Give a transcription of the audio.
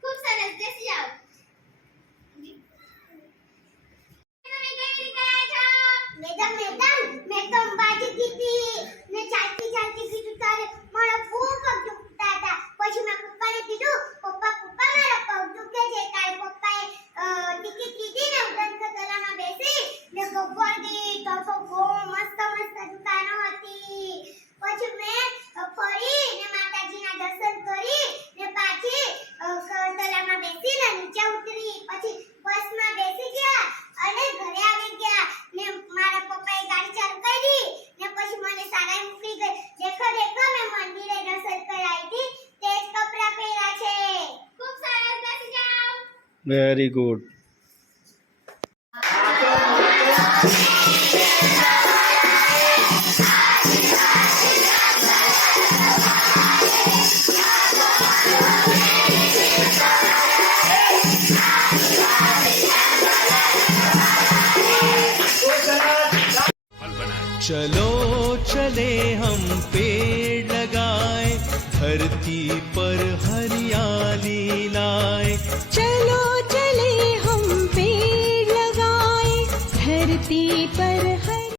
ખૂબ સરસ બેસી જાઓ. મેડમ મેં તો અંબાજી ગીતી ને ચાલતી કીધું તારે મારા બહુ પગ દુખતા હતા. પછી મેં પપ્પાને કીધું પપ્પા મારા પગ દુખે છે. તારે પપ્પાએ ટિકિટ લીધી ને ઉડાન ખતરામાં બેસી ને ગબ્બર ગઈ તો બહુ મસ્ત દુકાનો હતી. પછી મેં ફરી ને માતાજીના દર્શન કરી ને પાછી તલામાં બેસી ને નીચે ઉતરી. પછી બસમાં બેસી ગયા અને ઘરે આવી ગયા ને મારા પપ્પાએ ગાડી ચાલુ કરી ને પછી મને શાળાએ મૂકી ગઈ. દેખો મેં મંદિરે દર્શન કરાવી હતી. તે જ કપડાં પહેર્યા છે. ખૂબ સરસ બેસી જાઓ. Very good. चलो चले हम पेड़ लगाए, धरती पर हरियाली लाए. चलो चले हम पेड़ लगाए, धरती पर